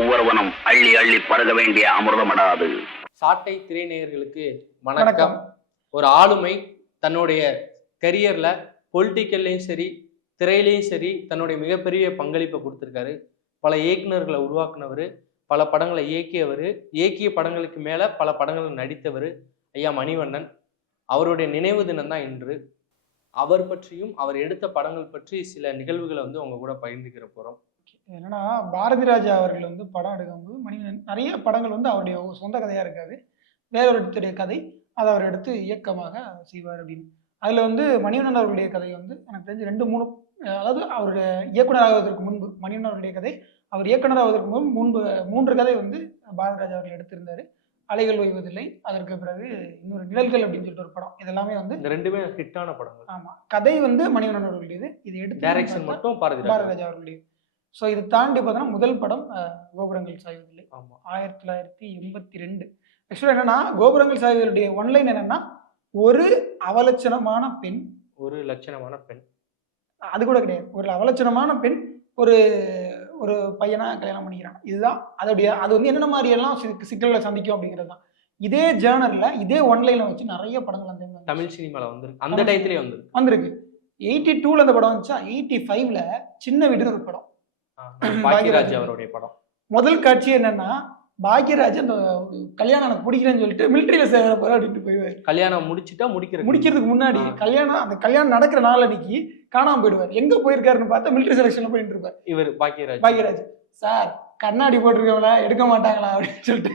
ஒவ்வொருவனும் அள்ளி அள்ளி பருக வேண்டிய அமிர்தமடாது. சாட்டை திரைநேயர்களுக்கு வணக்கம். வணக்கம். ஒரு ஆளுமை தன்னுடைய கரியர்ல பொலிட்டிக்கல்லையும் சரி திரையிலையும் சரி தன்னுடைய மிகப்பெரிய பங்களிப்பை கொடுத்துருக்காரு. பல இயக்குனர்களை உருவாக்குனவர் பல படங்களை இயக்கியவர் இயக்கிய படங்களுக்கு மேல பல படங்களை நடித்தவர் ஐயா மணிவண்ணன். அவருடைய நினைவு தினம் தான் இன்று. அவர் பற்றியும் அவர் எடுத்த படங்கள் பற்றி சில நிகழ்வுகளை வந்து உங்க கூட பகிர்ந்துக்கிற போறோம். என்னன்னா பாரதி ராஜா அவர்கள் வந்து படம் எடுக்கும்போது மணிவண்ணன் நிறைய படங்கள் வந்து அவருடைய சொந்த கதையா இருக்காது. வேற ஒரு இடத்துடைய கதை அதை அவர் எடுத்து இயக்கமாக செய்வார் அப்படின்னு. அதுல வந்து மணிவண்ணன் அவர்களுடைய கதை வந்து எனக்கு தெரிஞ்சு ரெண்டு மூணு அதாவது அவருடைய இயக்குனர் ஆவதற்கு முன்பு மணிவண்ணன் அவருடைய கதை அவர் இயக்குனர் ஆவதற்கு முன்பு முன்பு மூன்று கதை வந்து பாரதி ராஜா அவர்கள் எடுத்திருந்தாரு. அலைகள் ஓய்வதில்லை. அதற்கு பிறகு இன்னொரு நிழல்கள் அப்படின்னு சொல்லிட்டு ஒரு படம். இதெல்லாமே வந்து ரெண்டுமே ஹிட்டான படங்கள். ஆமா. கதை வந்து மணிவண்ணன் அவர்களுடையது. இது எடுத்து டைரக்ஷன் மட்டும் பாரதி ராஜா. பாரதி ராஜா அவர்களுடையது. ஸோ இது தாண்டி பார்த்தோன்னா முதல் படம் கோபுரங்கள் சாய்வதில்லை. ஆமா. ஆயிரத்தி தொள்ளாயிரத்தி எண்பத்தி ரெண்டு. ஆக்சுவலாக என்னன்னா கோபுரங்கள் சாய்வதிலுடைய ஒன்லைன் என்னன்னா ஒரு அவலட்சணமான பெண். ஒரு லட்சணமான பெண். அது கூட கிடையாது. ஒரு அவலட்சணமான பெண் ஒரு ஒரு பையனா கல்யாணம் பண்ணிக்கிறான். இதுதான் அதோடைய அது வந்து என்னென்ன மாதிரி எல்லாம் சிக்- சிக்கல்களை சந்திக்கும் அப்படிங்கிறது தான். இதே ஜேர்னல்ல இதே ஒன்லைன்ல வச்சு நிறைய படங்கள் வந்துச்சு. தமிழ் சினிமால வந்திருக்கு. அந்த தமிழ் டயத்திலே வந்திருக்கு. எயிட்டி டூல அந்த படம் வந்துச்சா? எயிட்டி ஃபைவ்ல சின்ன வீடுன்னு ஒரு படம். ஆ, பாக்கியராஜ் அவருடைய படம். முதல் காட்சி என்னன்னா பாக்யராஜ் அந்த கல்யாணம் எனக்கு பிடிக்கலன்னு சொல்லிட்டு மிலிட்டரியில சேர போற அப்படின்ட்டு போயிடுவாரு. கல்யாணம் முடிச்சிட்டா முடிக்கிற முடிக்கிறதுக்கு முன்னாடி. கல்யாணம் அந்த கல்யாணம் நடக்கிற நாள் அன்னைக்கு காணாம போயிடுவார். எங்க போயிருக்காருன்னு பார்த்தா மிலிட்டரி செலெக்ஷன்ல போயிட்டு இருப்பார். இவர் பாக்கியராஜ். பாக்யராஜ் சார் கண்ணாடி போட்டிருக்கவங்களா? எடுக்க மாட்டாங்களா? அப்படின்னு சொல்லிட்டு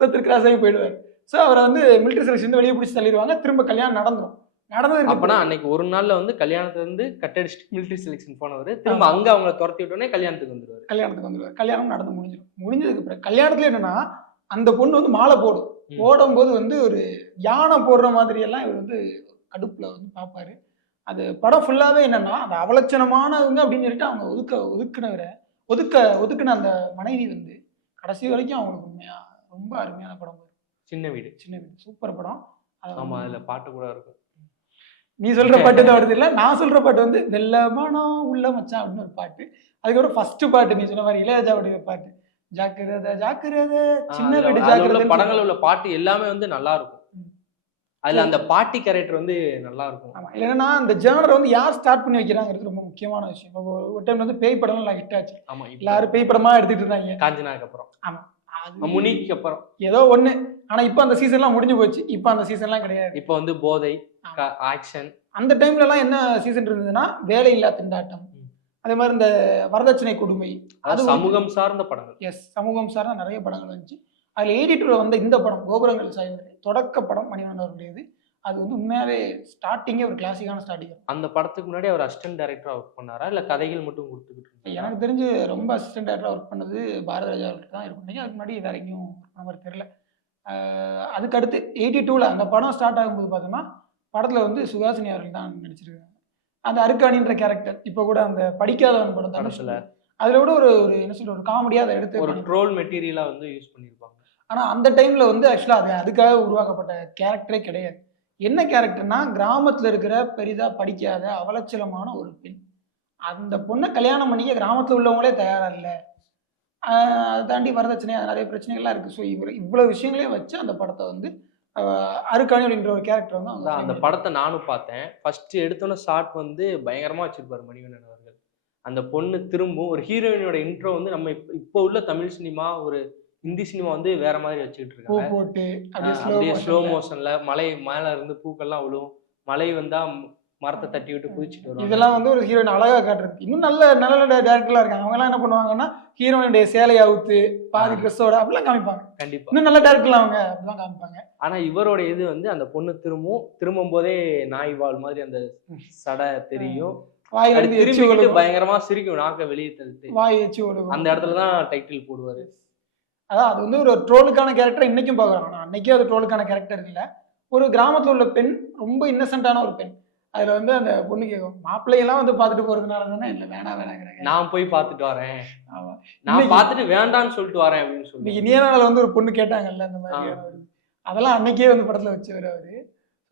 ஒருத்தர் கிராஸ் ஆகி போயிடுவார். ஸோ அவரை வந்து மிலிட்டரி செலெக்ஷன் வெளியே பிடிச்சி தள்ளிடுவாங்க. திரும்ப கல்யாணம் நடந்துரும். நடந்ததுக்கு அப்பனா அன்னைக்கு ஒரு நாள்ல வந்து கல்யாணத்துல இருந்து கட்டடிச்சுட்டு மிலிட்டரி செலெக்ஷன் போனவர். திரும்ப. அங்க அவங்கள துரத்தி விட்டோடனே கல்யாணத்துக்கு வந்துருவாரு. கல்யாணத்துக்கு வந்துடுவார் கல்யாணம் நடந்து முடிஞ்சிடும் முடிஞ்சதுக்கு பிறகு கல்யாணத்துல என்னன்னா அந்த பொண்ணு வந்து மாலை போடும். ம். போடும்போது வந்து ஒரு யானை போடுற மாதிரி எல்லாம் இவர் வந்து கடுப்புல வந்து பார்ப்பாரு அது படம் ஃபுல்லாவே என்னன்னா அந்த அவலட்சணமானவங்க அப்படின்னு சொல்லிட்டு அவங்க ஒதுக்க ஒதுக்குனவரை ஒதுக்க ஒதுக்குன அந்த மனைவி வந்து கடைசி வரைக்கும் அவங்களுக்கு உண்மையா ரொம்ப அருமையான படம் சின்ன வீடு. சின்ன வீடு. சூப்பர் படம். அது ஆமா அதுல பாட்டு கூட இருக்கும். நீ சொல்ற பாட்டு தான் வருது. இல்ல நான் சொல்ற பாட்டு வந்து வெள்ளமானம் உள்ள மச்சான் அப்படின்னு ஒரு பாட்டு. அதுக்கப்புறம் ஃபர்ஸ்ட் பாட்டு நீ சொன்ன மாதிரி இளையராஜாவுடைய பாட்டு. ஜாக்கிரதை ஜாக்கிரதை சின்ன வீடு ஜாக்கிரதை படங்கள் உள்ள பாட்டு எல்லாமே வந்து நல்லா இருக்கும். அதுல அந்த பாட்டி கேரக்டர் வந்து நல்லா இருக்கும். ஆமா இல்லைன்னா அந்த ஜேர்னரை வந்து யார் ஸ்டார்ட் பண்ணி வைக்கிறாங்கிறது ரொம்ப முக்கியமான விஷயம். ஒரு- ஒரு டைம் வந்து பேய் படம் எல்லாம் ஹிட் ஆச்சு. ஆமா எல்லாரும் பேய் படமா எடுத்துட்டு இருந்தாங்க. காஞ்சனாக்கு அப்புறம். அது முனிக்கு அப்புறம். ஏதோ ஒண்ணு. ஆனா இப்போ அந்த சீசன்லாம் முடிஞ்சு போச்சு. இப்போ அந்த சீசன்லாம் கிடையாது. இப்ப வந்து போதை ஆக்ஷன் அந்த டைம்ல எல்லாம் என்ன சீசன் இருந்ததுன்னா வேலையில்லா திண்டாட்டம். அதே மாதிரி இந்த வரதட்சணை கொடுமை. அது சமூகம் சார்ந்த படங்கள். எஸ் சமூகம் சார்ந்த நிறைய படங்கள் வந்துச்சு. அதில் எயிட்டி டூவில் வந்த இந்த படம் கோபுரங்கள் சாய்வதில்லை தொடக்க படம் மணிவண்ணன் அவர்களுடையது அது வந்து உண்மையாவே ஸ்டார்டிங்கே ஒரு கிளாசிக்கான ஸ்டார்டிங் அந்த படத்துக்கு முன்னாடி அவர் அசிஸ்டன்ட் டைரக்டரா ஒர்க் பண்ணாரா? இல்ல கதைகள் மட்டும் கொடுத்துக்கிட்டு? எனக்கு தெரிஞ்சு ரொம்ப அசிஸ்டன்ட் டேரக்டராக ஒர்க் பண்ணது பாரத ராஜா அவர்கிட்ட தான் இருக்கும். அதுக்கு முன்னாடி வேற எங்கேயும் ஒர்க் பண்ண மாதிரி தெரியல. ஆஹ் அதுக்கு அடுத்து எயிட்டி டூவில் அந்த படம் ஸ்டார்ட் ஆகும்போது பார்த்தோம்னா படத்தில் வந்து சுஹாசினி அவர்கள் தான் நடிச்சிருக்காங்க. அந்த அருக்காணின்ற கேரக்டர் இப்போ கூட அந்த படிக்காதவன் படம் படத்துல. தனுஷ் அதில் கூட ஒரு ஒரு என்ன சொல்ற ஒரு காமெடியாக அதை எடுத்து ஒரு. ட்ரோல் மெட்டீரியலா வந்து யூஸ் பண்ணிருப்பாங்க. ஆனா அந்த டைம்ல வந்து ஆக்சுவலா அது அதுக்காக உருவாக்கப்பட்ட கேரக்டரே கிடையாது. என்ன கேரக்டர்னா கிராமத்துல இருக்கிற பெரிதா படிக்காத அவலட்சலமான ஒரு பெண். அந்த பொண்ணை கல்யாணம் பண்ணிக்க கிராமத்துல உள்ளவங்களே தயாரா இல்லை. அதை தாண்டி வரதட்சணை நிறைய பிரச்சனைகள்லாம் இருக்கு. ஸோ இவ்வளோ இவ்வளவு விஷயங்களையும் வச்சு அந்த படத்தை வந்து அருக்காணி அப்படின்ற ஒரு கேரக்டர் வந்து அவங்க அந்த படத்தை நானும் பார்த்தேன். ஃபர்ஸ்ட் எடுத்தோன்னே ஷாட் வந்து பயங்கரமா வச்சிருப்பாரு மணிவண்ணன் அவர்கள். அந்த பொண்ணு திரும்பும் ஒரு ஹீரோயினோட இன்ட்ரோ வந்து நம்ம இப்ப- உள்ள தமிழ் சினிமா ஒரு ஹிந்தி சினிமா வந்து வேற மாதிரி வச்சுக்கிட்டு இருக்காங்க. அப்படியே ஸ்லோ மோஷன்ல மலை மேல இருந்து பூக்கள்லாம் விழுவும் மழை வந்தா மரத்தை தட்டி விட்டு குதிச்சுட்டு வருவாங்க. இதெல்லாம் வந்து ஒரு ஹீரோயின் அழகா காட்டுறது இன்னும் நல்ல நல்ல டேரக்டர்லாம் இருக்காங்க. அவங்க எல்லாம் என்ன பண்ணுவாங்கன்னா ஹீரோயினுடைய சேலையை அவுத்து பாதி. ட்ரெஸ்ஸோட அப்படிலாம் காமிப்பாங்க. கண்டிப்பா. இன்னும் நல்ல டேரக்டர்லாம் அவங்க அப்படிலாம் காமிப்பாங்க. ஆனா இவரோட இது வந்து அந்த பொண்ணு திரும்பும் திரும்பும் போதே நாய் வால் மாதிரி அந்த சடை தெரியும். பயங்கரமா சிரிக்கும் நாக்க வெளியே தள்ளிட்டு வாய் ஒழுகும். அந்த இடத்துல தான் டைட்டில் போடுவாரு. அதான் அது வந்து ஒரு ட்ரோலுக்கான கேரக்டர் இன்னைக்கும் பார்க்குறாங்க ஆனால் அன்னைக்கே அது ட்ரோலுக்கான கேரக்டர் இல்லை. ஒரு கிராமத்துல உள்ள பெண் ரொம்ப இன்னசென்ட்டான ஒரு பெண். அதுல வந்து அந்த பொண்ணு கேட்கும் மாப்பிள்ளையெல்லாம் வந்து பார்த்துட்டு போறதுனால தானே? இல்லை வேணாம் வேணாங்கிறாங்க நான் போய் பார்த்துட்டு வரேன். ஆமா. நான் பார்த்துட்டு வேண்டான்னு சொல்லிட்டு வரேன் அப்படின்னு சொல்லி இனியனால வந்து ஒரு பொண்ணு கேட்டாங்கல்ல அந்த மாதிரி. அதெல்லாம் அன்னைக்கே வந்து படத்துல வச்சவர் அவரு.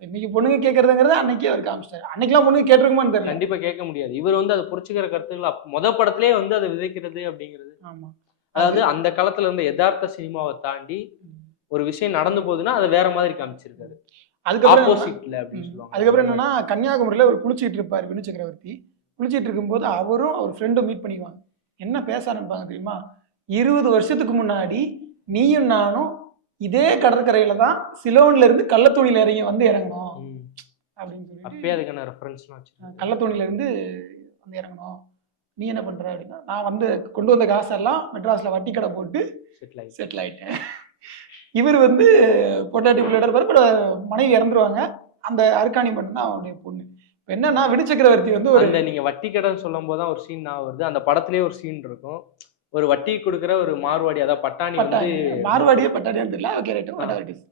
இன்னைக்கு பொண்ணுங்க கேட்கறதுங்கிறது அன்னைக்கே அவர் காமிச்சிட்டாரு. அன்னைக்கெல்லாம் பொண்ணுங்க கேட்டிருக்குமான்னு தெரியல. கண்டிப்பா கேட்க முடியாது. இவர் வந்து அதை புரிச்சுக்கிற கருத்துக்கள் முத படத்திலே வந்து அதை விதைக்கிறது அப்படிங்கிறது. ஆமா. அதாவது அந்த காலத்துல இருந்த யதார்த்த சினிமாவை தாண்டி ஒரு விஷயம் நடந்து போகுதுன்னா அதை வேற மாதிரி காமிச்சிருக்காரு. அதுக்கப்புறம் அதுக்கப்புறம் என்னன்னா கன்னியாகுமரியில அவர் குளிச்சிட்டு இருப்பார் வினு சக்கரவர்த்தி குளிச்சிட்டு இருக்கும்போது அவரும் அவர் ஃப்ரெண்டும் மீட் பண்ணிக்குவாங்க. என்ன பேச ஆரம்பிப்பாங்க தெரியுமா? இருபது வருஷத்துக்கு முன்னாடி நீயும் நானும் இதே கடற்கரையில தான் சிலோன்ல இருந்து கள்ளத்தோணியில இறங்கி வந்து இறங்கணும். அப்படின்னு சொல்லிட்டு அப்பயே அதுக்கான ரெஃபரன்ஸ்லாம் கள்ளத்தோணியில இருந்து வந்து இறங்கணும் நீ என்ன பண்ற அப்படின்னா நான் வந்து கொண்டு வந்த காசெல்லாம் மெட்ராஸ்ல வட்டி கடை போட்டு செட்டில் ஆயிடுச்சு செட்டில் ஆயிட்டேன். இவர் வந்து பொட்டாட்டி பிள்ளையோட இருப்பாரு பட் மனைவி இறந்துருவாங்க. அந்த அருக்காணி மட்டும்தான் அவனுடைய பொண்ணு. இப்ப என்னன்னா விடு சக்கரவர்த்தி வந்து ஒரு அந்த நீங்க வட்டி கடன் சொல்லும் போது தான் ஒரு சீன் நான் வருது. அந்த படத்துலயே ஒரு சீன் இருக்கும். ஒரு வட்டி கொடுக்குற ஒரு மார்வாடி அதாவது பட்டாணி வந்து பட்டாணி. மார்வாடியே பட்டாணியான்னு தெரியல ஓகே ரைட்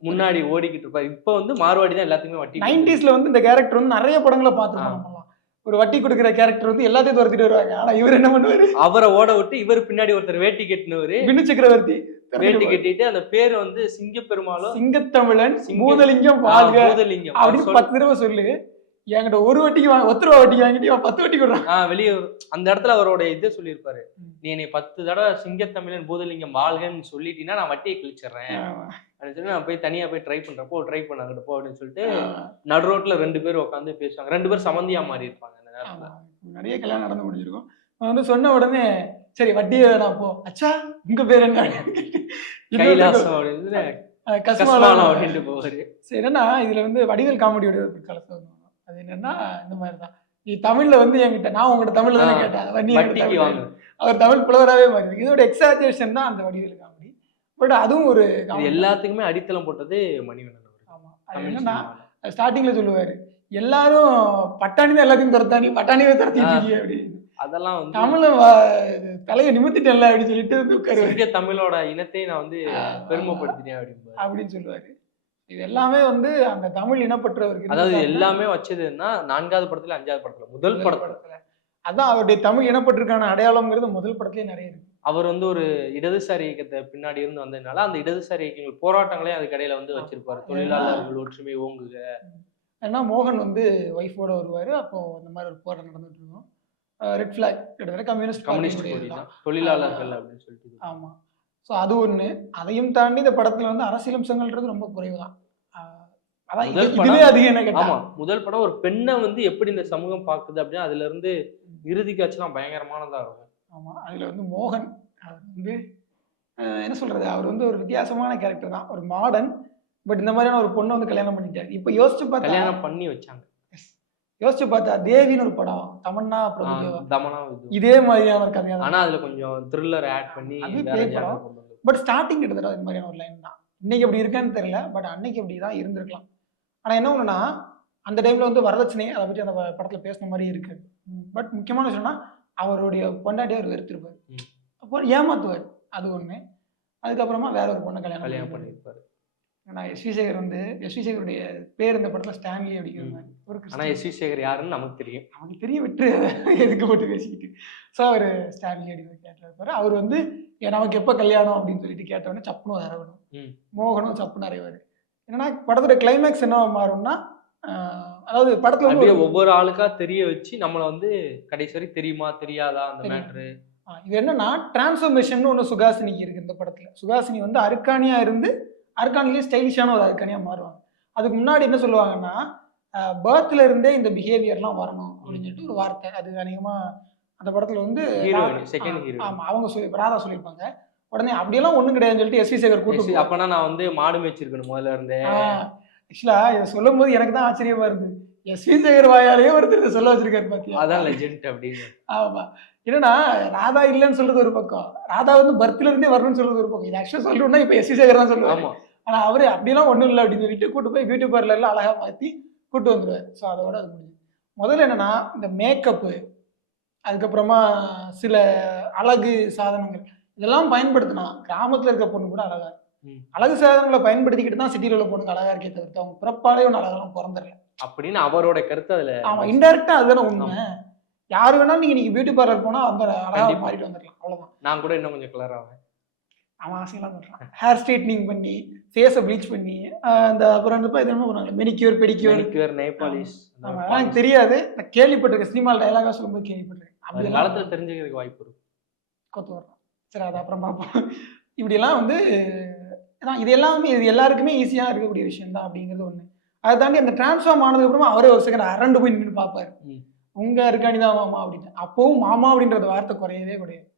முன்னாடி ஓடிக்கிட்டு இருப்பாரு. இப்போ வந்து மார்வாடி தான் எல்லாத்துக்குமே வட்டி. நைன்டிஸ்ல வந்து இந்த கேரக்டர் வந்து நிறைய படங்களை பார்த்துருக்கோம் ஒரு வட்டி கொடுக்குற கேரக்டர் வந்து எல்லாத்தையும் துரத்திட்டு வருவாங்க. ஆனா இவர் என்ன பண்ணுவாரு? அவரை ஓட விட்டு இவர் பின்னாடி ஒருத்தர் வேட்டி கட்டினவரு. வினு சக்கரவர்த்தி. வேட்டி கட்டிட்டு அந்த பேர் வந்து சிங்கப்பெருமாளோ? சிங்கத்தமிழன் சிங்க- பூதலிங்கம் ஆ, வாழ்க. பூதலிங்கம். அவர் அப்படின்னு பத்து தடவை சொல்லு. என்கிட்ட ஒரு வட்டிக்கு வாங்க ஒத்து ரூபா வட்டிக்கு வாங்கிட்டு இவன் பத்து வட்டி கொடுறான் ஆ வெளியே அந்த இடத்துல அவரோட இதை சொல்லியிருப்பாரு. நீ என்னை பத்து தடவை சிங்கத்தமிழன் பூதலிங்கம் வாழ்கன்னு சொல்லிட்டீங்கன்னா நான் வட்டியை கிழிச்சிடுறேன். அப்படின்னு சொல்லி நான் போய் தனியா போய் ட்ரை பண்றப்போ ட்ரை பண்ணாங்கட்டு போ அப்படின்னு சொல்லிட்டு நடு ரோட்ல ரெண்டு பேர் உட்காந்து பேசுவாங்க. ரெண்டு பேர் சமந்தியா மாறி இருப்பாங்க அந்த நேரத்துல. ஆமா. நிறைய கல்யாணம் நடந்து முடிஞ்சிருக்கும். வந்து சொன்ன உடனே சரி வட்டியே வேணாம் போ. அச்சா உங்க பேர் என்ன? அப்படின்ட்டு போவாரு. சரி என்னன்னா இதுல வந்து வடிவேல் காமெடியோட ஒரு கலசம். அது என்னன்னா இந்த மாதிரி தான் நீ தமிழ்ல வந்து என்கிட்ட நான் உங்ககிட்ட தமிழ்ல தானே கேட்டேன். நீ அவர் தமிழ் புலவராகவே மாறி இதோட எக்ஸாஜரேஷன் தான் அந்த வடிவேல் காமெடி. பட் அதுவும் ஒரு. எல்லாத்துக்குமே அடித்தளம் போட்டது மணிவண்ணன் ஆமா. அது என்னன்னா. ஸ்டார்டிங்ல சொல்லுவாரு எல்லாரும் பட்டாணி தான் எல்லாத்தையும் துரத்தா நீ பட்டாணியே துரத்திட்டு அப்படின்னு. அதெல்லாம் வந்து தமிழ தலையை நிமித்திட்டேன்ல அப்படின்னு சொல்லிட்டு சிங்க தமிழோட இனத்தை நான் வந்து பெருமைப்படுத்தினேன் அப்படிம்பாரு. அப்படின்னு சொல்லுவாரு. இது எல்லாமே வந்து அந்த தமிழ் இனப்பற்றவருக்கு அதாவது எல்லாமே வச்சதுன்னா நான்காவது படத்துல அஞ்சாவது படத்துல முதல் படத்துல. படத்துல. அதான் அவருடைய தமிழ் இனப்பற்றுக்கான அடையாளம்ங்கிறது முதல் படத்துலயே நிறைய இருக்கு. அவர் வந்து ஒரு இடதுசாரி இயக்கத்தை பின்னாடி இருந்து வந்ததுனால அந்த இடதுசாரி இயக்கங்கள் போராட்டங்களையும் அதுக்கு இடையில வந்து வச்சிருப்பாரு. தொழிலாளர்கள் ஒற்றுமை ஓங்குக. ஏன்னா மோகன் வந்து ஒய்ஃபோட வருவாரு. அப்போ இந்த மாதிரி ஒரு போராட்டம் நடந்துட்டு இருக்கும். ரெட் ஃபிளாக் கிட்டத்தட்ட கம்யூனிஸ்ட் கம்யூனிஸ்ட் தொழிலாளர்கள் அப்படின்னு சொல்லிட்டு. ஆமா. ஸோ அது ஒண்ணு. அதையும் தாண்டி இந்த படத்துல வந்து அரசியல் அம்சங்கள்ன்றது ரொம்ப குறைவு தான் முதல் படம் ஒரு பெண்ணை வந்து எப்படி இந்த சமூகம் பார்க்குது அப்படின்னா அதுல இருந்து இறுதி காட்சிலாம் பயங்கரமானதா இருக்கும். ஆமா அதுல வந்து மோகன் அவர் வந்து என்ன சொல்றது? அவர் வந்து ஒரு வித்தியாசமான கேரக்டர் தான். ஒரு மாடர்ன் பட் இந்த மாதிரியான ஒரு பொண்ணை வந்து கல்யாணம் பண்ணிட்டாரு. இப்போ யோசிச்சு பார்த்தா கல்யாணம் பண்ணி வச்சாங்க. யோசிச்சு பார்த்தா தேவின்னு ஒரு படம் தமன்னா தமனா இது. மாதிரியான கதையா ஆனா அதுல கொஞ்சம் த்ரில்லர் ஆட் பண்ணி பட் ஸ்டார்டிங் கிட்டத்தட்ட அது மாதிரியான ஒரு லைன் தான். இன்னைக்கு அப்படி இருக்கான்னு தெரியல பட் அன்னைக்கு அப்படி தான் இருந்திருக்கலாம். ஆனா என்ன ஒண்ணுன்னா அந்த டைம்ல வந்து வரதட்சணை அதை பத்தி அந்த படத்துல பேசின மாதிரி இருக்கு. பட் முக்கியமான விஷயம்னா அவருடைய பொண்டாட்டி அவர் வெறுத்திருப்பாரு. அப்போ ஏமாத்துவார். அது ஒண்ணு. அதுக்கப்புறமா வேற ஒரு பொண்ணை கல்யாணம் கல்யாணம் பண்ணிருப்பாரு. ஏன்னா எஸ் வி சேகர் வந்து எஸ் வி சேகருடைய பேர் இந்த படத்துல ஸ்டான்லி அப்படிங்கிற ஒரு ஆனா கிறிஸ்டியன். எஸ் வி சேகர் யாருன்னு நமக்கு தெரியும். அவனுக்கு தெரிய விட்டு எதுக்கு போட்டு பேசிக்கிட்டு. ஸோ அவர் ஸ்டான்லி அப்படின்னு கேட்டிருப்பாரு அவர் வந்து "ஏ, நமக்கு எப்போ கல்யாணம்? அப்படின்னு சொல்லிட்டு கேட்டவொடனே சப்புன்னு வரவணும் ம். மோகனும் சப்புன்னு அறைவார். என்னன்னா படத்தோட கிளைமேக்ஸ் என்ன மாறும்னா அதாவது படத்துல வந்து ஒவ்வொரு ஆளுக்கா தெரிய வச்சு நம்மள வந்து கடைசி வரைக்கும் தெரியுமா தெரியாதா அந்த. மேட்ரு இது என்னன்னா டிரான்ஸ்ஃபர்மேஷன் ஒன்று சுகாசினிக்கு இருக்கு இந்த படத்துல. சுகாசினி வந்து அர்க்கானியா இருந்து அர்க்கானிலே ஸ்டைலிஷான ஒரு அர்க்கானியா மாறுவாங்க. அதுக்கு முன்னாடி என்ன சொல்லுவாங்கன்னா பர்த்ல இருந்தே இந்த பிஹேவியர்லாம் வரணும் அப்படின்னு சொல்லிட்டு ஒரு வார்த்தை. அது அநேகமா அந்த படத்துல வந்து ஹீரோயின் ரா- செகண்ட் ஆ, ஹீரோயின் ஆமா அவங்க சொல்லி ராதா சொல்லியிருப்பாங்க. உடனே அப்படியெல்லாம் ஒண்ணும் கிடையாதுன்னு சொல்லிட்டு எஸ் வி சேகர் கூட்டு அப்பனா நான் வந்து மாடு மேய்ச்சிருக்கணும் முதல்ல இருந்தே. ஆக்சுவலா இதை சொல்லும் போது எனக்கு தான் ஆச்சரியமா இருந்து எஸ் வி சேகர் வாயாலேயே ஒருத்தர் சொல்ல வச்சிருக்காரு பாத்தியா? அதான் லெஜெண்ட் அப்படின்னு. ஆமா. என்னன்னா ராதா இல்லைன்னு சொல்றது ஒரு பக்கம். ராதா வந்து பர்த்ல இருந்தே வரணும்னு சொல்றது ஒரு பக்கம். இது ஆக்சுவலா சொல்லணும்னா இப்ப எஸ் வி சேகர் தான் சொல்லுவாரு. ஆமா. ஆனா அவரு அப்படிலாம் ஒண்ணும் இல்லை அப்படின்னு சொல்லிட்டு கூட்டு போய் பியூட்டி பார்லர்ல அழகா மாத்தி கூட்டு வந்துருவாரு. ஸோ அதோட அது முடிஞ்சு. முதல்ல என்னன்னா இந்த மேக்கப்பு அதுக்கப்புறமா சில அழகு சாதனங்கள் இதெல்லாம் பயன்படுத்தினா கிராமத்துல இருக்க பொண்ணு கூட அழகா. அழகு சாதனங்களை பயன்படுத்திக்கிட்டு தான் சிட்டியில் உள்ள பொண்ணுங்க அழகா இருக்கே தவிர்த்து அவங்க பிறப்பாலே ஒன்று அழகெல்லாம் பிறந்துடல. அப்படின்னு அவரோட கருத்து அதுல ஆமா இன்டெரக்டா அதுதானே உண்மை. யாரு வேணாலும் நீங்க நீங்க பியூட்டி பார்லர் போனா அந்த அழகா. மாறிட்டு வந்துடலாம். அவ்வளவுதான். நான் கூட இன்னும் கொஞ்சம் கலர் ஆவேன். அவன் ஆசையெல்லாம் சொல்றான். ஹேர் ஸ்ட்ரைட்னிங் பண்ணி ஃபேஸை ப்ளீச் பண்ணி அந்த அப்புறம் வந்து இது என்ன பண்ணுவாங்க மெனிக்யூர் பெடிக்யூர் மெனிக்யூர் ஆமா. அதெல்லாம் எனக்கு தெரியாது. நான் கேள்விப்பட்டிருக்கேன். சினிமாவில் டைலாகா சொல்லும்போது கேள்விப்பட்டிருக்கேன். அப்படி காலத்துல தெரிஞ்சுக்கிறதுக்கு வாய்ப்பு இருக்கு. கொத்து வர்றான் சரி அது அப்புறம் பார்ப்போம். இப்படியெல்லாம் வந்து இது எல்லாமே இது எல்லாருக்குமே ஈஸியாக இருக்கக்கூடிய விஷயம் தான் அப்படிங்கிறது ஒன்று அதை தாண்டி அந்த டிரான்ஸ்ஃபார்ம் ஆனதுக்கப்புறமா அவரே ஒரு செகண்ட் அரண்டு போய் நின்று பார்ப்பாரு. உங்க இருக்காணி தான் மாமா அப்படின்னு அப்பவும் மாமா அப்படின்றது வார்த்தை குறையவே குறையாது.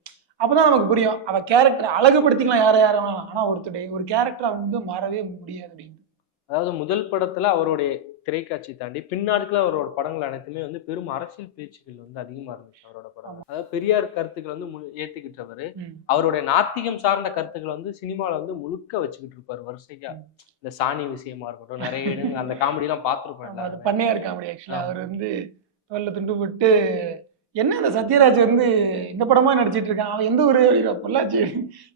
அப்பதான் நமக்கு புரியும். அவ கேரக்டர் அழகுபடுத்திக்கலாம் யாரை யாரை வேணாம் ஆனா ஒருத்தருடைய ஒரு கேரக்டர் வந்து மாறவே முடியாது அப்படின்னு அதாவது முதல் படத்துல அவருடைய திரைக்காட்சி தாண்டி பின்னாட்கள் அவரோட படங்கள் அனைத்துமே வந்து பெரும் அரசியல் பேச்சுகள் வந்து அதிகமா இருந்துச்சு அவரோட படம். அதாவது பெரியார் கருத்துக்களை வந்து ஏத்துக்கிட்டவரு. அவருடைய நாத்திகம் சார்ந்த கருத்துக்களை வந்து சினிமால வந்து முழுக்க வச்சுக்கிட்டு இருப்பாரு வரிசையா. இந்த சாணி விஷயமா இருக்கட்டும் நிறைய இடங்கள் அந்த காமெடி எல்லாம் பார்த்திருப்பேன் ஆமா, அது எல்லாருமே. பண்ணையா இருக்கா அப்படி ஆக்சுவலா. அவர் வந்து தோல்ல துண்டு போட்டு என்ன அந்த சத்யராஜ் வந்து இந்த படமா நடிச்சிட்டு இருக்கான்? அவன் எந்த ஒரு பொள்ளாச்சி?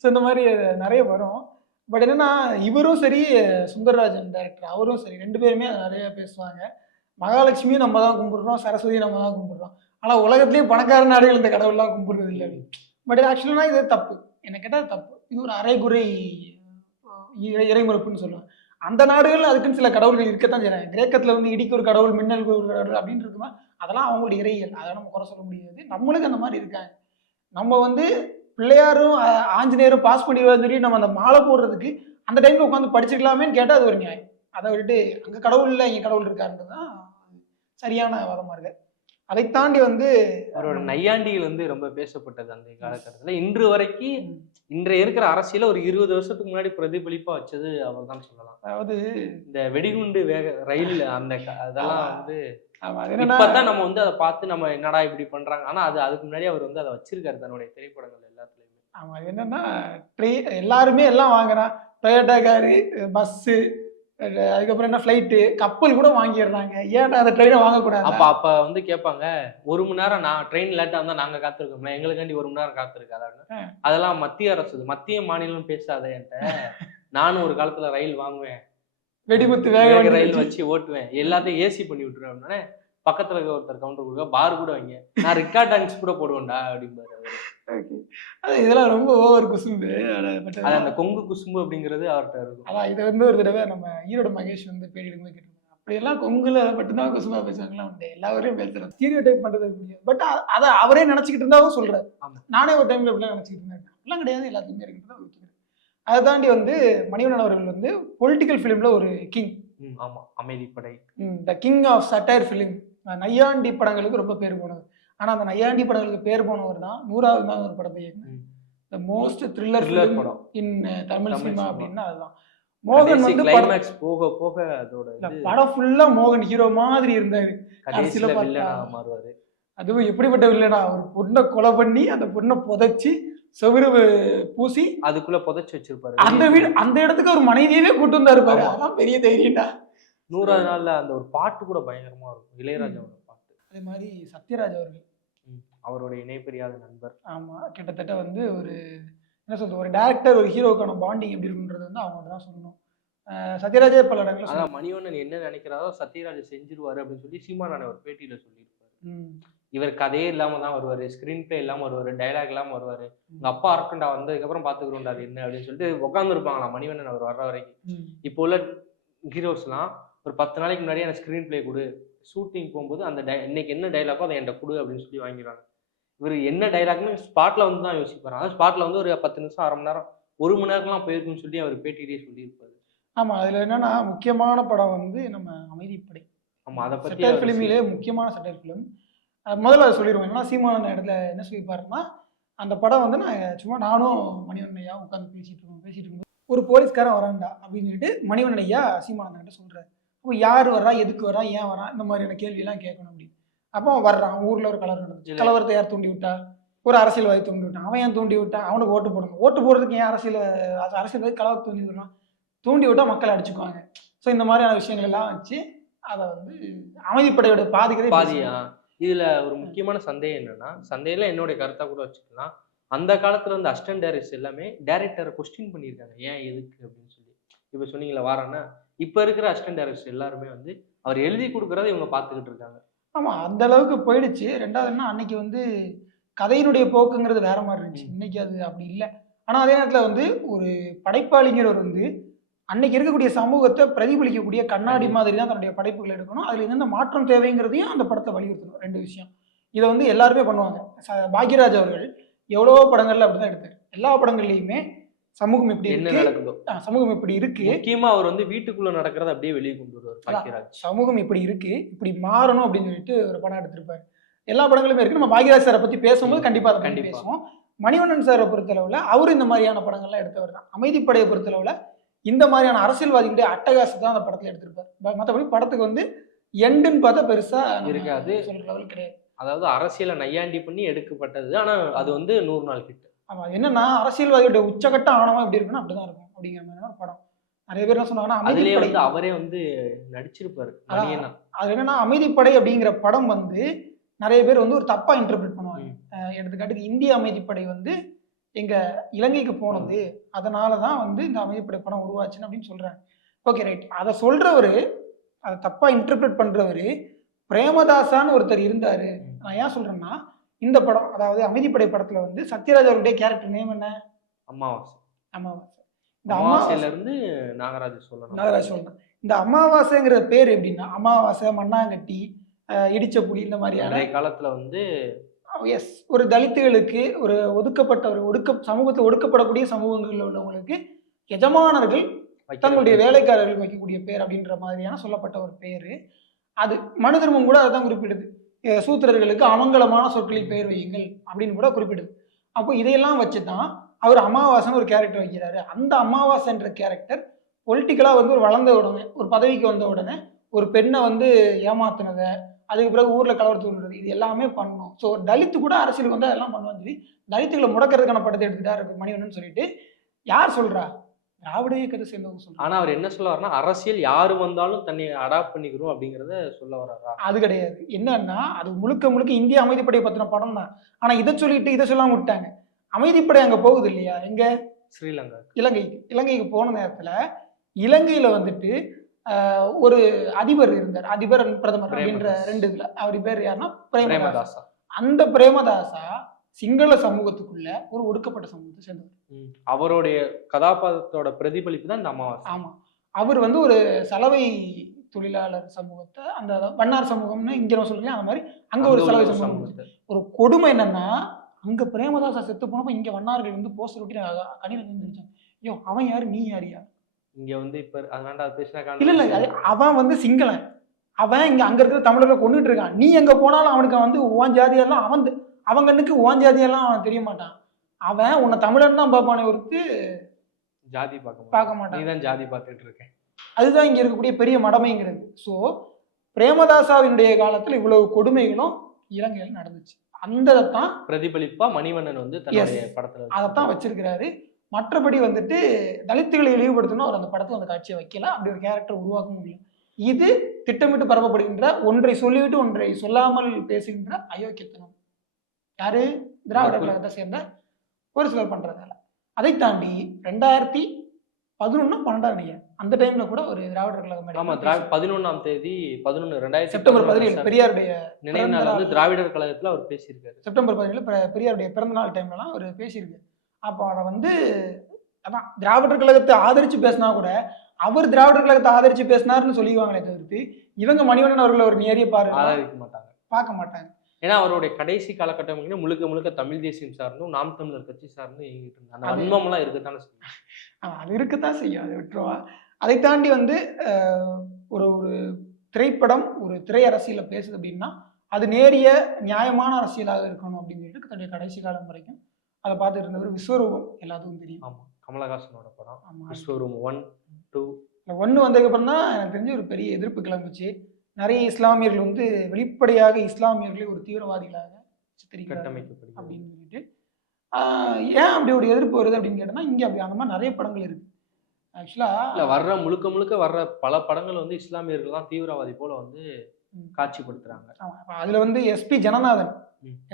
ஸோ இந்த மாதிரி நிறைய வரும். பட் என்னன்னா இவரும் சரி சுந்தரராஜன் டேரக்டர் அவரும் சரி ரெண்டு பேருமே நிறைய பேசுவாங்க. மகாலட்சுமியும் நம்ம தான் கும்பிடுறோம் சரஸ்வதியும் நம்ம தான் கும்பிடுறோம். ஆனால் உலகத்திலேயே பணக்கார நாடுகள் இந்த கடவுள்லாம் கும்பிடுறது இல்லை. பட் ஆக்சுவலாக இது தப்பு. என்ன கேட்டால் தப்பு. இது ஒரு அரைகுறை இறை இறைமறுப்புன்னு சொல்லுவேன் அந்த நாடுகள் அதுக்குன்னு சில கடவுள்கள் இருக்கத்தான் செய்கிறாங்க கிரேக்கத்தில் வந்து இடிக்கு ஒரு கடவுள் மின்னலுக்கு ஒரு கடவுள் அப்படின்னு இருக்குமா? அதெல்லாம் அவங்களுடைய இறையியல். அதை நம்ம குறை சொல்ல முடியாது. நம்மளுக்கு அந்த மாதிரி இருக்காங்க. நம்ம வந்து பிள்ளையாரும் ஆஞ்சநேயரும் பாஸ் பண்ணிடுவான்னு சொல்லி நம்ம அந்த மாலை போடுறதுக்கு அந்த டைமில் உட்காந்து படிச்சிருக்கலாமேன்னு கேட்டால் அது ஒரு நியாயம். அதை விட்டுட்டு அங்கே கடவுள் இல்லை இங்கே கடவுள் இருக்காருன்றது தான் சரியான வாதமாக இருக்குது அதை தாண்டி வந்து அவரோட நையாண்டிகள் வந்து ரொம்ப பேசப்பட்டது அந்த காலகட்டத்துல. இன்று வரைக்கும் இன்றைய இருக்கிற அரசியல ஒரு இருபது வருஷத்துக்கு முன்னாடி பிரதிபலிப்பா வச்சது அவர் தான் சொல்லலாம். அதாவது இந்த வெடிகுண்டு வேக ரயில் அந்த அதெல்லாம் வந்து இப்பதான் நம்ம வந்து அதை பார்த்து நம்ம என்னடா இப்படி பண்றாங்க. ஆனா அது அதுக்கு முன்னாடி அவர் வந்து அதை வச்சிருக்காரு தன்னுடைய திரைப்படங்கள் எல்லாத்துலயுமே. ஆமா அது என்னன்னா ட்ரெய் எல்லாருமே எல்லாம் வாங்குறான். டொயோட்டா காரு பஸ்ஸு அதுக்கப்புறம் என்ன ஃப்ளைட்டு கப்பல் கூட வாங்கிடுறாங்க. ஏன்டா அந்த ட்ரெயினை வாங்கக்கூடாது? அப்ப அப்ப வந்து கேட்பாங்க ஒரு மணி நேரம் நான் ட்ரெயின் லேட்டா இருந்தா நாங்க காத்திருக்கோம்ல எங்களுக்காண்டி ஒரு மணி நேரம் காத்திருக்காதான்னு. அதெல்லாம் மத்திய அரசு மத்திய மாநிலம் பேசாத என்கிட்ட. நானும் ஒரு காலத்துல ரயில் வாங்குவேன். வெடிமுத்து வேக ரயில் வச்சு. ஓட்டுவேன். எல்லாத்தையும் ஏசி பண்ணி விட்டுருவேன் அப்படின்னே, பக்கத்துல இருக்க ஒருத்தர் கவுண்டர் கொடுக்க பார் கூட வைங்க. நான் ரிக்கார்ட் டான்ஸ் கூட போடுவேன்டா அப்படிம்பாரு Okay. அது இதெல்லாம் ரொம்ப ஓவர் குசும்பு. அது அந்த கொங்கு குசும்பு அப்படிங்கிறது அவர்கிட்ட இருக்கும். அதான் இதை வந்து ஒரு தடவை நம்ம ஈரோடு மகேஷ் வந்து பேடி எடுக்கும்போது கேட்டிருந்தாங்க. அப்படியெல்லாம் கொங்குல மட்டும்தான் குசுமா பேசுவாங்களா உண்டு எல்லா ஊரையும் பேசுறேன் ஸ்டீரியோ டைப் பண்றது முடியாது பட் அதை அவரே நினைச்சுக்கிட்டு இருந்தாவும் சொல்றாரு. ஆமா. நானே ஒரு டைம்ல இப்படிலாம் நினைச்சுக்கிட்டு இருந்தேன். அப்படிலாம் கிடையாது எல்லாத்துக்குமே தான் ஒத்துக்கிறேன் அதை தாண்டி வந்து மணிவண்ணன் அவர்கள் வந்து பொலிட்டிக்கல் ஃபிலிம்ல ஒரு கிங் ம், ஆமா Amaidhippadai the king of satire film நையாண்டி படங்களுக்கு ரொம்ப பேர் போனவர். ஆனா அந்த நையாண்டி படங்களுக்கு பேர் போனவர் தான் நூறாவது நாள் ஒரு படத்தை இயக்குனார். த மோஸ்ட் த்ரில்லர் த்ரில்லர் படம். In Tamil Tamil cinema. அப்படின்னா அதுதான். மோகன் வந்து கிளைமேக்ஸ் போக போக அதோட படம் ஃபுல்லா மோகன் ஹீரோ மாதிரி இருந்தாரு. கடைசியில வில்லனா மாறுவாரு. அதுவும் எப்படிப்பட்ட வில்லனா ஒரு பொண்ணை கொலை பண்ணி அந்த பொண்ணை புதைச்சி செவுரு பூசி அதுக்குள்ள புதைச்சு வச்சிருப்பாரு. அந்த வீடு அந்த இடத்துக்கு ஒரு மனைவியவே கூட்டு வந்தாரு பாரு. அதான் பெரிய தைரியம்டா. நூறாவது நாள்ல அந்த ஒரு பாட்டு கூட பயங்கரமா இருக்கும். இளையராஜாவோட பாட்டு. அதே மாதிரி சத்யராஜ் அவர்கள். அவருடைய இணைப்பிரியாத நண்பர். ஆமா கிட்டத்தட்ட வந்து ஒரு என்ன சொல்றது ஒரு டேரக்டர் ஒரு ஹீரோக்கான பாண்டிங் எப்படி இருக்குன்றது வந்து அவங்க தான் சொல்லணும். சத்யராஜே பல இடங்களில் அதான் மணிவண்ணன் என்ன நினைக்கிறாரோ சத்யராஜ் செஞ்சிருவாரு அப்படின்னு சொல்லி சீமானான ஒரு பேட்டியில சொல்லியிருப்பாரு. இவர் கதையே இல்லாம தான் வருவாரு ஸ்கிரீன் பிளே இல்லாம வருவாரு டைலாக் இல்லாம வருவாரு. உங்க அப்பா அரக்கண்டா வந்ததுக்கு அப்புறம் பாத்துக்கிறோம்டா அது என்ன அப்படின்னு சொல்லிட்டு உட்கார்ந்து இருப்பாங்களாம் மணிவண்ணன் அவர் வர்ற வரைக்கும். இப்போ உள்ள ஹீரோஸ்லாம் ஒரு பத்து நாளைக்கு முன்னாடியே எனக்கு ஸ்க்ரீன் ப்ளே கொடு. ஷூட்டிங் போகும்போது அந்த டை இன்னைக்கு என்ன டைலாக்கோ அதை என்கிட்ட கொடு அப்படின்னு சொல்லி வாங்கிடுவாங்க. இவர் என்ன டைலாக்னு ஸ்பாட்ல வந்து தான் யோசிப்பாரு. அதாவது ஸ்பாட்ல வந்து ஒரு பத்து நிமிஷம் அரை மணி நேரம் ஒரு மணி நேரம்லாம் போயிருக்குன்னு சொல்லி அவர் பேட்டியிலேயே சொல்லியிருப்பாரு. ஆமா அதுல என்னன்னா முக்கியமான படம் வந்து நம்ம அமைதிப்படை. ஆமா அதை பத்தி சட்டையர் அவர் ஃபிலிமிலே முக்கியமான சட்டையர் ஃபிலிம். முதல்ல அதை சொல்லிடுவோம். ஏன்னா சீமான இடத்துல என்ன சொல்லியிருப்பாருன்னா அந்த படம் வந்து நான் சும்மா நானும் மணிவண்ணையா உட்காந்து பேசிட்டு இருக்கோம். பேசிட்டு இருக்கும்போது ஒரு போலீஸ்காரன் வரான்டா அப்படின்னு சொல்லிட்டு மணிவண்ணன் ஐயா சீமானந்தான் சொல்றாரு. அப்போ யார் வர்றா எதுக்கு வரா ஏன் வரான் இந்த மாதிரியான கேள்வியெல்லாம் கேட்கணும் அப்படின்னு அப்போ வர்றான். ஊர்ல ஒரு கலவரம் நடந்துச்சு. கலவரத்தை யார் தூண்டி விட்டா? ஒரு அரசியல்வாதி தூண்டி விட்டான். அவன் ஏன் தூண்டி விட்டான் அவனுக்கு ஓட்டு போடணும். ஓட்டு போடுறதுக்கு ஏன் அரசியல் அரசியல்வாதி கலவரத்தை தூண்டி விடுறான்? தூண்டி விட்டா மக்கள் அடிச்சுக்குவாங்க. ஸோ இந்த மாதிரியான விஷயங்கள் எல்லாம் வச்சு அதை வந்து அமைதிப்படையோட பாதிக்கதை பாதியா இதுல ஒரு முக்கியமான சந்தேகம் என்னன்னா சந்தேகம் என்னுடைய கருத்தா கூட வச்சுக்கலாம். அந்த காலத்துல இருந்த அசிஸ்டன்ட் டைரக்டர்ஸ் எல்லாமே டைரக்டரை கொஸ்டின் பண்ணியிருக்காங்க. ஏன் எதுக்கு அப்படின்னு சொல்லி. இப்ப சொன்னீங்களா வாரன்னா இப்ப இருக்கிற அசிஸ்டன்ட் டைரக்டர்ஸ் எல்லாருமே வந்து அவர் எழுதி கொடுக்கறத இவங்க பார்த்துக்கிட்டு இருக்காங்க. ஆமா அந்த அளவுக்கு போயிடுச்சு. ரெண்டாவது என்ன அன்னைக்கு வந்து கதையினுடைய போக்குங்கிறது வேற மாதிரி இருந்துச்சு. இன்னைக்கு அது அப்படி இல்லை. ஆனா அதே நேரத்துல வந்து ஒரு படைப்பாளிங்கிறவர் வந்து அன்னைக்கு இருக்கக்கூடிய சமூகத்தை பிரதிபலிக்கக்கூடிய கண்ணாடி. மாதிரி தான் தன்னுடைய படைப்புகள் எடுக்கணும். அதுல என்னென்ன மாற்றம் தேவைங்கிறதையும் அந்த படத்தை வலியுறுத்தணும். ரெண்டு விஷயம். இதை வந்து எல்லாருமே பண்ணுவாங்க. பாக்யராஜ் அவர்கள் எவ்வளவோ படங்கள்ல அப்படிதான் எடுத்தார். எல்லா படங்கள்லயுமே சமூகம் எப்படி என்ன நடக்குதோ. சமூகம் இப்படி இருக்கு? முக்கியமா அவர் வந்து வீட்டுக்குள்ள நடக்கிறத அப்படியே வெளியே கொண்டு வருவார் சமூகம் இப்படி இருக்கு இப்படி மாறணும் அப்படின்னு சொல்லிட்டு ஒரு படம் எடுத்திருப்பாரு. எல்லா படங்களுமே இருக்கு. நம்ம பாக்யராஜ் சாரை பத்தி பேசும்போது கண்டிப்பா அதை கண்டிப்பா. பேசுவோம். மணிவண்ணன் சாரை பொறுத்தளவுல அவரு இந்த மாதிரியான படங்கள்லாம் எடுத்தவர் தான். அமைதிப்படையை பொறுத்தளவுல இந்த மாதிரியான அரசியல்வாதிகளுடைய அட்டகாசத்தை தான் அந்த படத்துல எடுத்திருப்பாரு. மத்தபடி படத்துக்கு வந்து எண்டுன்னு பார்த்தா பெருசா இருக்காது. சொல்ற லெவல் கிடையாது. அதாவது அரசியலை நையாண்டி பண்ணி எடுக்கப்பட்டது. ஆனா அது வந்து நூறு நாள் ஹிட் ஆமா அது என்னன்னா அரசியல்வாதியோட உச்சகட்ட ஆணவம் எப்படி இருக்குன்னா அப்படிதான் இருக்கும் அப்படிங்கிற ஒரு படம். நிறைய பேர் என்ன சொன்னாங்கன்னா அதுலயே அமைதிப்படை வந்து அவரே வந்து நடிச்சிருப்பாரு அது என்னன்னா அமைதிப்படை அப்படிங்கிற படம் வந்து நிறைய பேர் வந்து ஒரு தப்பா இன்டர்பிரட் பண்ணுவாங்க. எடுத்துக்காட்டுக்கு இந்திய அமைதிப்படை வந்து எங்க இலங்கைக்கு போனது. அதனால தான் வந்து இந்த அமைதிப்படை படம் உருவாச்சுன்னு அப்படின்னு சொல்றாங்க. Okay right. அதை சொல்றவரு அதை தப்பா இன்டர்பிரட் பண்றவரு பிரேமதாசான்னு ஒருத்தர் இருந்தாரு. நான் ஏன் சொல்றேன்னா இந்த படம் அதாவது அமைதிப்படை படத்துல வந்து சத்யராஜ் அவருடைய கேரக்டர் நேம் என்ன? அமாவாசை. அமாவாசை. இந்த அமாவாசை அமாவாசையில இருந்து நாகராஜ சொல்லணும். நாகராஜ் சொல்லலாம் இந்த அமாவாசைங்கிற பேர் எப்படின்னா அமாவாசை மண்ணாங்கட்டி இடிச்ச புலி இந்த மாதிரியான காலத்துல வந்து எஸ் ஒரு தலித்துகளுக்கு ஒரு ஒதுக்கப்பட்ட ஒரு ஒடுக்க சமூகத்தில் ஒடுக்கப்படக்கூடிய சமூகங்களில் உள்ளவங்களுக்கு எஜமானர்கள் தங்களுடைய பேர். வேலைக்காரர்களுக்கு வைக்கக்கூடிய பேர் அப்படின்ற மாதிரியான சொல்லப்பட்ட ஒரு பேர். அது மனு தர்மம் கூட அதான் குறிப்பிடுது. சூத்திரர்களுக்கு அமங்கலமான சொற்களில் பெயர் வையுங்கள் அப்படின்னு கூட குறிப்பிடுது அப்போ இதையெல்லாம் வச்சு தான் அவர் அமாவாசைன்னு ஒரு கேரக்டர் வைக்கிறாரு. அந்த அமாவாசைன்ற கேரக்டர் பொலிட்டிக்கலாக வந்து ஒரு வளர்ந்த உடனே ஒரு பதவிக்கு வந்த உடனே ஒரு பெண்ணை வந்து ஏமாத்துனதை அதுக்கு பிறகு ஊரில் கலவரத்து விடுறது இது எல்லாமே பண்ணணும் ஸோ தலித்து கூட அரசியலுக்கு வந்து அதெல்லாம் பண்ணுவான்னு சொல்லி தலித்துகளை முடக்கிறதுக்கான படத்தை எடுத்துட்டாரு மணிவண்ணன் சொல்லிட்டு. யார் சொல்றா? திராவிட இயக்கத்தை சேர்ந்தவங்க சொல்றாங்க. ஆனா அவர் என்ன சொல்ல வரனா அரசியல் யாரு வந்தாலும் தன்னை அடாப்ட் பண்ணிக்கிறோம் அப்படிங்கறத சொல்ல வர்றாரா? அது கிடையாது. என்னன்னா அது முழுக்க முழுக்க இந்திய அமைதிப்படை பத்தின படம் தான். ஆனா இதை சொல்லிட்டு இதை சொல்லாம விட்டாங்க. அமைதிப்படை அங்க போகுது இல்லையா? எங்க? ஸ்ரீலங்கா. இலங்கைக்கு இலங்கைக்கு போன நேரத்துல இலங்கையில வந்துட்டு ஒரு அதிபர் இருந்தார். அதிபர் பிரதமர் அப்படின்ற. ரெண்டு இதுல. அவர் பேர் யாருன்னா? பிரேமதாசா. அந்த பிரேமதாசா சிங்கள சமூகத்துக்குள்ள ஒரு ஒடுக்கப்பட்ட சமூகத்தை சேர்ந்தவர். அவருடைய கதாபாத்திரத்தோட பிரதிபலிப்பு தான் இந்த அமாவாசை. ஆமா. அவர் வந்து ஒரு சலவை தொழிலாளர் சமூகத்தை அந்த வண்ணார் சமூகம்னு இங்க சொல்றீங்க அந்த மாதிரி அங்க ஒரு சலவை சமூகம். ஒரு கொடுமை என்னன்னா அங்க பிரேமதாசா செத்து போனப்ப இங்க வண்ணார்கள் வந்து போஸ்டர் ஒட்டி கணில நின்றுச்சான் ஐயோ அவன் யாரு? நீ யாரியா? இங்க வந்து இப்ப அதனால அது பேசினா இல்ல இல்ல அவன் வந்து சிங்களன். அவன் இங்க அங்க இருக்கிற தமிழர்களை கொண்டுட்டு இருக்கான். நீ எங்க போனாலும் அவனுக்கு வந்து ஓன் ஜாதியெல்லாம் அவன் அவன் கண்ணுக்கு ஓன் ஜாதியெல்லாம் அவன் தெரிய மாட்டான். அவன் உன்னை தமிழன் தான் பார்ப்பானே ஒருத்து ஜாதி பார்க்க பார்க்க மாட்டான். மாட்டான் நீ தான் ஜாதி பார்த்துட்டு இருக்கேன் அதுதான் இங்க இருக்கக்கூடிய பெரிய மடமைங்கிறது. ஸோ பிரேமதாசாவினுடைய காலத்துல இவ்வளவு கொடுமைகளும் இலங்கையில் நடந்துச்சு. அந்த தான் பிரதிபலிப்பா மணிவண்ணன் வந்து தன்னுடைய படத்துல அதைத்தான் வச்சிருக்கிறாரு. மற்றபடி வந்துட்டு தலித்துகளை இழிவுபடுத்தணும் அவர் அந்த படத்துல அந்த காட்சியை வைக்கல. அப்படி ஒரு கேரக்டர் உருவாக்க முடியும் இது திட்டமிட்டு பரப்பப்படுகின்ற ஒன்றை சொல்லிவிட்டு ஒன்றை சொல்லாமல் பேசுகின்ற அயோக்கியத்தனம். யாரு? திராவிட. கழகத்தை சேர்ந்த ஒரு சிலர் பண்றதால. அதை தாண்டி ரெண்டாயிரத்தி பதினொன்னு பன்னெண்டாம் நினைக்கிறேன் அந்த டைம்ல கூட ஒரு திராவிடர் கழகம் ஆமா பதினொன்னாம் தேதி பதினொன்னு ரெண்டாயிரத்தி செப்டம்பர் பதினேழு பெரியாருடைய நினைவு நாள் வந்து. திராவிடர் கழகத்துல அவர் பேசியிருக்காரு. செப்டம்பர் பதினேழு பெரியாருடைய பிறந்த நாள் டைம்லலாம் அவர் பேசியிருக்கு அப்போ அதை வந்து அதான் திராவிடர் கழகத்தை ஆதரிச்சு பேசினா கூட அவர் திராவிடர் கழகத்தை ஆதரிச்சு பேசினாருன்னு சொல்லிக்குவாங்களே தவிர்த்து இவங்க மணிவண்ணன் அவர்களை ஒரு நேரிய பாரு ஆதரிக்க மாட்டாங்க. பார்க்க மாட்டாங்க ஏன்னா அவருடைய கடைசி காலகட்டம் முழுக்க முழுக்க தமிழ் தேசியம் சார்ந்தும் நாம் தமிழர் கட்சி சார்ந்தும் இயங்கிட்டு இருந்தாங்க அந்த அது- வன்மம் எல்லாம் இருக்கத்தானே செய்யும். அது இருக்கத்தான் செய்யும். அதை விட்டுருவா. அதை தாண்டி வந்து ஒரு ஒரு திரைப்படம் ஒரு திரை அரசியல பேசுது அப்படின்னா அது நேரிய நியாயமான அரசியலாக இருக்கணும் அப்படின்னு சொல்லிட்டு தன்னுடைய கடைசி காலம் வரைக்கும் அதை பார்த்துட்டு இருந்தவர் விஸ்வரூபம் எல்லாத்துக்கும் தெரியும். ஆமா. கமலஹாசனோட படம். ஆமா. Vishwaroopam one two. ஒன்று வந்ததுக்கப்புறம் தான் எனக்கு தெரிஞ்சு ஒரு பெரிய எதிர்ப்பு கிளம்புச்சு. நிறைய இஸ்லாமியர்கள் வந்து வெளிப்படையாக இஸ்லாமியர்களை ஒரு தீவிரவாதிகளாக சித்தரிக்கிறாங்க கட்டமைக்கப்படுகிறது. அப்படின்னு சொல்லிட்டு ஏன் அப்படி ஒரு எதிர்ப்பு வருது அப்படின்னு கேட்டோம்னா இங்கே அப்படி அந்த மாதிரி நிறைய படங்கள் இருக்கு. இல்ல ஆக்சுவலாக வர்ற முழுக்க முழுக்க வர்ற பல படங்கள் வந்து இஸ்லாமியர்கள் தான் தீவிரவாதி போல வந்து. காட்சிப்படுத்துறாங்க. அதில் வந்து எஸ்பி ஜனநாதன்.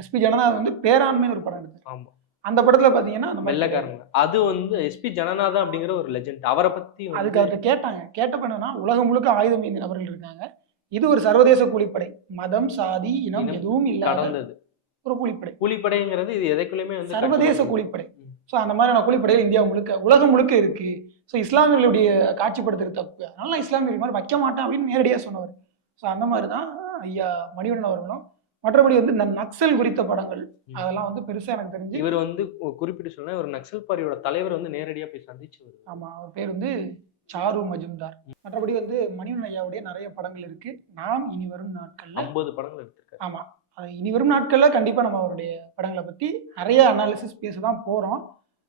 எஸ்பி ஜனநாதன் வந்து பேராண்மைன்னு ஒரு படம் எடுத்தார். ஆமா. அந்த படத்துல மாதிரி வெள்ளக்காரங்க. அது வந்து எஸ்பி ஜனநாதன் அப்படிங்கிற ஒரு லெஜெண்ட் அவரை பத்தி அதுக்கு அவர்கிட்ட கேட்டாங்க. கேட்டப்ப என்னன்னா உலகம் முழுக்க ஆயுதம் ஏந்திய நபர்கள் இருக்காங்க. இது ஒரு சர்வதேச கூலிப்படை. மதம் சாதி இனம் எதுவும் இல்லாத ஒரு கூலிப்படை. கூலிப்படைங்கிறது இது எதைக்குள்ளயுமே வந்து சர்வதேச. கூலிப்படை. ஸோ அந்த மாதிரியான கூலிப்படைகள் இந்தியா முழுக்க உலகம் முழுக்க இருக்கு. ஸோ இஸ்லாமியர்களுடைய காட்சிப்படுத்துறது தப்பு. அதனால நான் இஸ்லாமியர்கள் மாதிரி வைக்க மாட்டேன் அப்படின்னு நேரடியாக சொன்னவர். ஸோ அந்த மாதிரி தான் ஐயா மணிவண்ணன் அவர்களும். மற்றபடி வந்து இந்த நக்சல் குறித்த படங்கள். அதெல்லாம் வந்து பெருசா எனக்கு தெரிஞ்சு இவர் வந்து குறிப்பிட்டு சொன்னா ஒரு நக்சல் பாரியோட தலைவர் வந்து நேரடியா போய் சந்திச்சு ஆமா அவர் பேர் வந்து சாரு மஜும்தார். மற்றபடி வந்து மணிவன் ஐயாவுடைய நிறைய படங்கள் இருக்கு. நாம் இனி வரும் நாட்கள்ல ஐம்பது படங்கள் எடுத்திருக்காரு. ஆமா. இனி வரும் நாட்கள்ல கண்டிப்பா நம்ம அவருடைய படங்களை பத்தி நிறைய அனாலிசிஸ் பேச தான் போறோம்.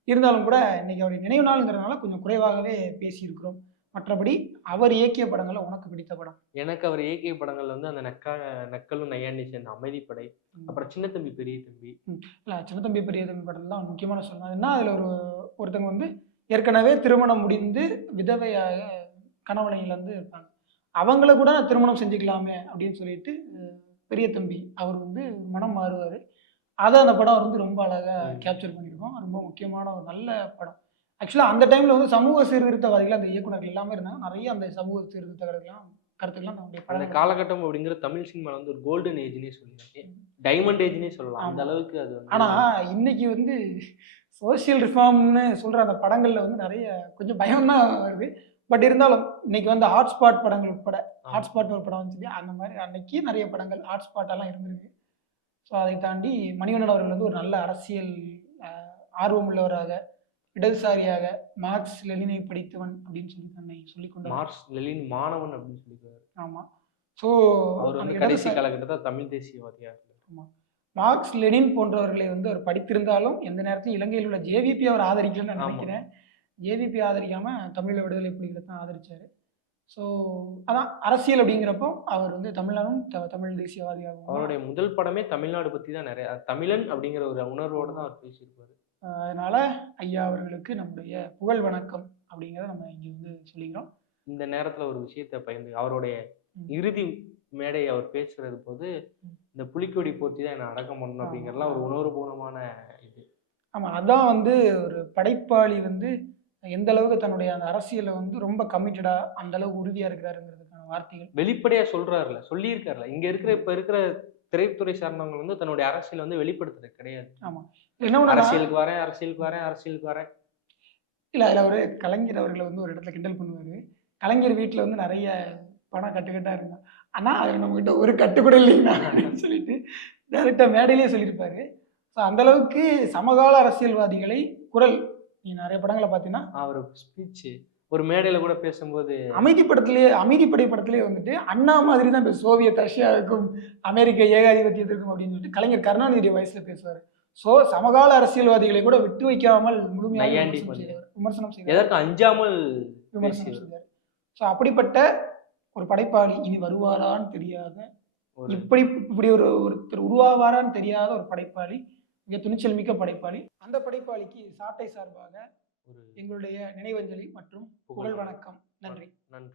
இருந்தாலும் கூட இன்னைக்கு அவருடைய நினைவு நாளுங்கிறதுனால கொஞ்சம் குறைவாகவே பேசியிருக்கிறோம். மற்றபடி அவர் இயக்கிய படங்களை உனக்கு பிடித்த படம்? எனக்கு அவர் இயக்கிய படங்கள்ல வந்து அந்த நக்கா நக்கலும் நையாண்டி சேர்ந்த அமைதிப்படை. அப்புறம் சின்ன தம்பி பெரிய தம்பி. இல்ல சின்ன தம்பி பெரிய தம்பி படத்துல தான் முக்கியமான அதுனா அதுல ஒரு ஒருத்தவங்க வந்து ஏற்கனவே திருமணம் முடிந்து விதவையாக கணவனை இழந்து இருப்பாங்க அவங்கள கூட நான் திருமணம் செஞ்சுக்கலாமே அப்படின்னு சொல்லிட்டு பெரிய தம்பி அவர் வந்து மனம் மாறுவார். அதை அந்த படம் வந்து ரொம்ப அழகா ம். கேப்சர் பண்ணியிருக்கோம். ரொம்ப முக்கியமான ஒரு நல்ல படம். ஆக்சுவலாக அந்த டைம்ல வந்து சமூக சீர்திருத்தவாதிகள் அந்த இயக்குனர்கள் எல்லாமே இருந்தாங்க. நிறைய அந்த சமூக சீர்திருத்தங்கள்லாம் கருத்துக்கள்லாம் நம்முடைய படம் காலகட்டம் அப்படிங்கிற தமிழ் சினிமால வந்து ஒரு கோல்டன் ஏஜ்னே சொல்லலாம் டைமண்ட் ஏஜ்னே சொல்லலாம். அந்த. அளவுக்கு அது வந்து ஆனா இன்னைக்கு வந்து சோஷியல் ரிஃபார்ம்னு சொல்ற அந்த படங்கள்ல வந்து நிறைய கொஞ்சம் பயம் தான் வருது. பட் இருந்தாலும் இன்னைக்கு வந்து ஹாட்ஸ்பாட் படங்கள் உட்பட. ஹாட்ஸ்பாட் ஒரு படம் வந்துச்சு அந்த மாதிரி அன்னைக்கு நிறைய படங்கள் ஹாட்ஸ்பாட் எல்லாம் இருந்திருக்கு. ஸோ அதை தாண்டி மணிவண்ணன் அவர்கள் வந்து ஒரு நல்ல அரசியல் ஆஹ், ஆர்வம் உள்ளவராக இடதுசாரியாக மார்க்ஸ் லெனினை படித்தவன் அப்படின்னு சொல்லி தன்னை சொல்லிக் கொண்டார். மார்க்ஸ் லெலின் மாணவன் அப்படின்னு சொல்லியிருக்காரு ஆமா. ஸோ அவர் வந்து கடைசி காலகட்டத்தில் தமிழ் தேசியவாதியா இருந்தார். மார்க்ஸ் லெனின் போன்றவர்களை வந்து அவர் படித்திருந்தாலும் எந்த நேரத்திலும் இலங்கையில் உள்ள ஜேவிபி அவர் ஆதரிக்கலன்னு நான். நினைக்கிறேன் ஜேவிபி ஆதரிக்காம தமிழ விடுதலை புலிகளை தான் ஆதரிச்சாரு ஸோ அதான் அரசியல் அப்படிங்கிறப்போ அவர் வந்து தமிழனும் த- தமிழ் தேசியவாதியாகவும் அவருடைய முதல் படமே தமிழ்நாடு பத்தி தான் நிறைய தமிழன் அப்படிங்கிற ஒரு உணர்வோட தான் அவர் பேசியிருப்பாரு அதனால ஐயா அவர்களுக்கு நம்முடைய புகழ் வணக்கம் அப்படிங்கிறத நம்ம இங்க வந்து சொல்லிக்கிறோம் இந்த நேரத்துல ஒரு விஷயத்தை பகிர்ந்து அவருடைய. இறுதி மேடை அவர் பேசுறது போது. இந்த புலிக்கொடி போர்த்தி தான் என்ன அடக்கம் பண்ணணும் ஆமா. அப்படிங்கறதுலாம் ஒரு உணர்வுபூர்வமான இது. ஆமா அதான் வந்து ஒரு படைப்பாளி வந்து எந்த அளவுக்கு தன்னுடைய அந்த அரசியலை வந்து ரொம்ப கமிட்டடா அந்த அளவுக்கு உறுதியா இருக்கிறாருங்கிறதுக்கான வார்த்தைகள். வெளிப்படையா சொல்றாருல சொல்லியிருக்காருல இங்க இருக்கிற இப்ப இருக்கிற திரைத்துறை சார்ந்தவங்க வந்து தன்னுடைய அரசியல் வந்து வெளிப்படுத்துறது கிடையாது. என்ன ஒண்ணுன்னா, அரசியலுக்கு வரேன் அரசியலுக்கு வரேன் அரசியலுக்கு வரேன். இல்ல அதுல ஒரு கலைஞர் அவர்களை வந்து ஒரு இடத்துல கிண்டல் பண்ணுவாரு. கலைஞர் வீட்டுல வந்து நிறைய பணம் கட்டுக்கட்டா இருந்தா ஆனா அதுல நம்ம கிட்ட ஒரு கட்டு கூட இல்லைங்கண்ணா அப்படின்னு சொல்லிட்டு டேரக்டா மேடையிலேயே சொல்லியிருப்பாரு. ஸோ அந்த அளவுக்கு சமகால அரசியல்வாதிகளை குரல் நீ நிறைய படங்களை பார்த்தீங்கன்னா அவர் ஸ்பீச் ஒரு மேடையில கூட பேசும்போது அமைதி படத்திலேயே அமைதிப்படை படத்திலேயே வந்துட்டு அண்ணா மாதிரி தான் இப்போ சோவியத் ரஷ்யாவுக்கும் அமெரிக்க ஏகாதிபத்தியத்திற்கும் அப்படின்னு சொல்லிட்டு கலைஞர் கருணாநிதி வயசுல பேசுவார். ஸோ சமகால அரசியல்வாதிகளை கூட விட்டு வைக்காமல் முழுமையாக விமர்சனம் செய்தார் எதற்கு அஞ்சாமல் விமர்சனம். செய்தார் ஸோ அப்படிப்பட்ட ஒரு படைப்பாளி இனி வருவாரான்னு தெரியாத ஒரு இப்படி இப்படி ஒரு ஒருத்தர் உருவாவாரான்னு தெரியாத ஒரு படைப்பாளி மிக துணிச்சல் மிக்க படைப்பாளி. அந்த படைப்பாளிக்கு சாட்டை சார்பாக எங்களுடைய நினைவஞ்சலி மற்றும் புகழ் வணக்கம். நன்றி. நன்றி.